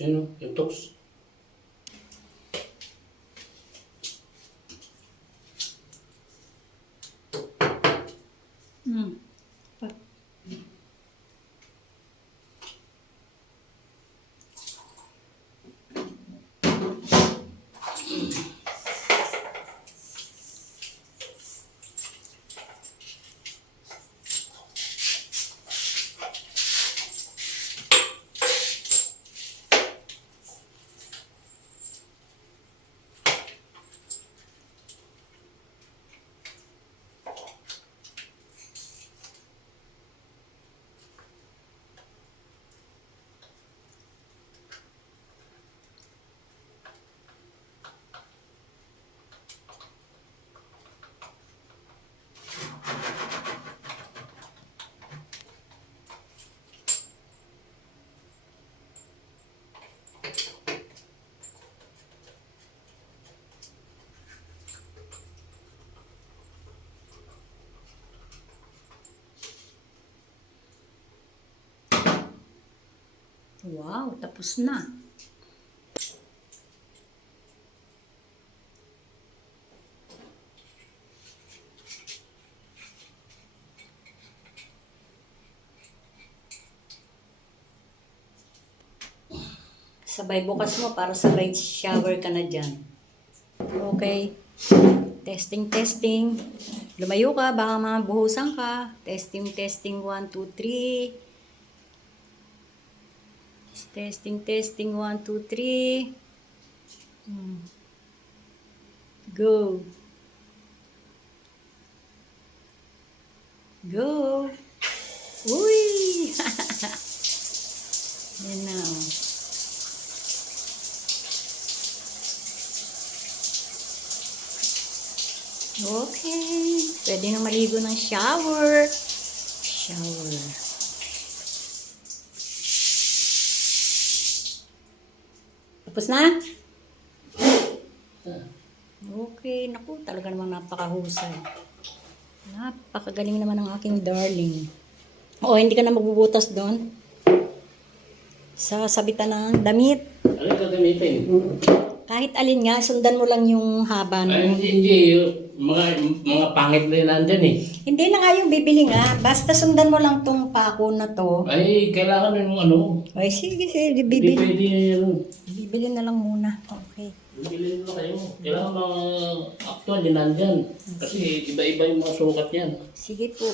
Sino? Yung tox. Hmm. Wow, tapos na. Sabay bukas mo para sabay shower ka na dyan. Okay. Testing, testing. Lumayo ka, baka mabuhusan ka. Testing, testing, 1, 2, 3. Testing, testing, 1, 2, 3. Go. Go. Uy! Yan na, oh. Okay. Pwede na maligo ng shower. Shower. Tapos na? Okay. Naku, talaga namang napakahusay. Napakagaling naman ng aking darling. Oo, hindi ka na magbubutas doon. Sa sabitan ng damit. Ano yung gagamitin? Kahit alin nga, sundan mo lang yung haba Ay, nun. hindi. Mga pangit na yun nandyan eh. Hindi na nga yung bibili nga. Basta sundan mo lang tong pako na to. Ay, kailangan yung ano. Ay, sige, sige. Hindi Bibili. pwede yun. Bibili na lang muna. Okay. Bibili na kayo. Kailangan mga actual din nandyan. Kasi iba-iba yung mga sukat yan. Sige po.